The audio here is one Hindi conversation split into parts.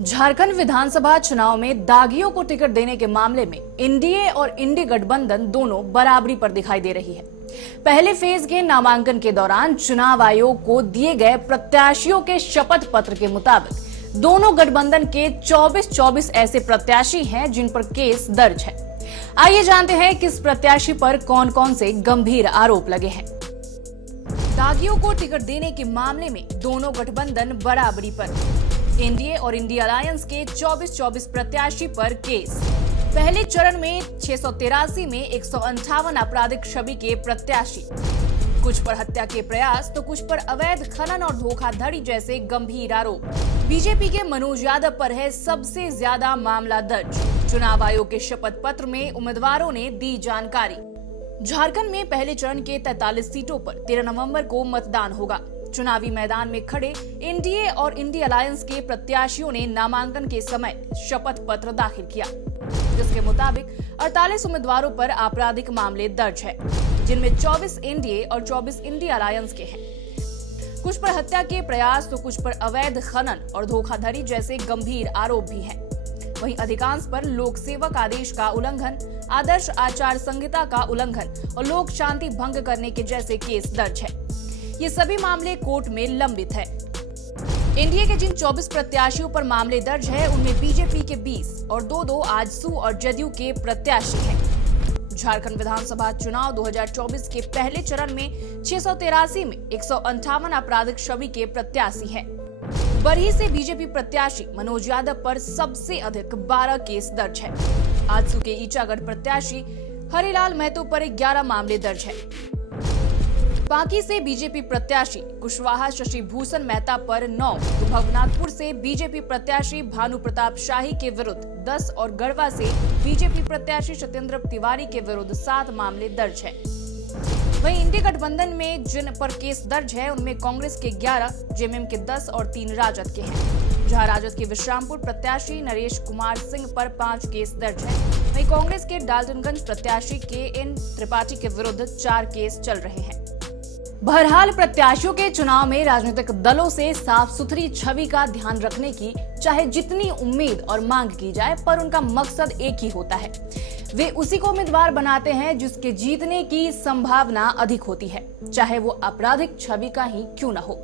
झारखंड विधानसभा चुनाव में दागियों को टिकट देने के मामले में एनडीए और इंडी गठबंधन दोनों बराबरी पर दिखाई दे रही है। पहले फेज के नामांकन के दौरान चुनाव आयोग को दिए गए प्रत्याशियों के शपथ पत्र के मुताबिक दोनों गठबंधन के 24 ऐसे प्रत्याशी हैं जिन पर केस दर्ज है। आइए जानते हैं किस प्रत्याशी पर कौन कौन से गंभीर आरोप लगे हैं। दागियों को टिकट देने के मामले में दोनों गठबंधन बराबरी पर। एनडीए और इंडिया अलायंस के 24 प्रत्याशी पर केस। पहले चरण में 683 में 158 आपराधिक छवि के प्रत्याशी, कुछ पर हत्या के प्रयास तो कुछ पर अवैध खनन और धोखाधड़ी जैसे गंभीर आरोप। बीजेपी के मनोज यादव पर है सबसे ज्यादा मामला दर्ज। चुनाव आयोग के शपथ पत्र में उम्मीदवारों ने दी जानकारी। झारखंड में पहले चरण के 43 सीटों पर 13 नवंबर को मतदान होगा। चुनावी मैदान में खड़े एनडीए और इंडिया अलायंस के प्रत्याशियों ने नामांकन के समय शपथ पत्र दाखिल किया, जिसके मुताबिक 48 उम्मीदवारों पर आपराधिक मामले दर्ज है, जिनमें 24 एनडीए और 24 इंडिया अलायंस के हैं। कुछ पर हत्या के प्रयास तो कुछ पर अवैध खनन और धोखाधड़ी जैसे गंभीर आरोप भी हैं। वहीं अधिकांश पर लोक सेवक आदेश का उल्लंघन, आदर्श आचार संहिता का उल्लंघन और लोक शांति भंग करने के जैसे केस दर्ज है। ये सभी मामले कोर्ट में लंबित है। एनडीए के जिन 24 प्रत्याशियों पर मामले दर्ज है उनमें बीजेपी के 20 और दो आजसू और जदयू के प्रत्याशी हैं। झारखंड विधानसभा चुनाव 2024 के पहले चरण में 683 में 158 आपराधिक छवि के प्रत्याशी हैं। बरही से बीजेपी प्रत्याशी मनोज यादव पर सबसे अधिक 12 केस दर्ज है। आजसू के ईचागढ़ प्रत्याशी हरिलाल महतो पर 11 मामले दर्ज है। बाकी से बीजेपी प्रत्याशी कुशवाहा शशि भूषण मेहता पर 9, तो भवनाथपुर से बीजेपी प्रत्याशी भानु प्रताप शाही के विरुद्ध 10 और गढ़वा से बीजेपी प्रत्याशी सत्येंद्र तिवारी के विरुद्ध 7 मामले दर्ज है। वहीं इंडी गठबंधन में जिन पर केस दर्ज है उनमें कांग्रेस के 11, जेएमएम के 10 और 3 राजद के हैं। जहां राजद के विश्रामपुर प्रत्याशी नरेश कुमार सिंह पर 5 केस दर्ज है। वहीं कांग्रेस के डाल्टनगंज प्रत्याशी के एन त्रिपाठी के विरुद्ध 4 केस चल रहे हैं। बहरहाल प्रत्याशियों के चुनाव में राजनीतिक दलों से साफ सुथरी छवि का ध्यान रखने की चाहे जितनी उम्मीद और मांग की जाए, पर उनका मकसद एक ही होता है। वे उसी को उम्मीदवार बनाते हैं जिसके जीतने की संभावना अधिक होती है, चाहे वो आपराधिक छवि का ही क्यों न हो।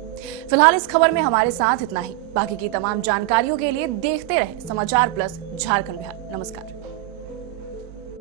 फिलहाल इस खबर में हमारे साथ इतना ही। बाकी की तमाम जानकारियों के लिए देखते रहे समाचार प्लस झारखंड बिहार। नमस्कार।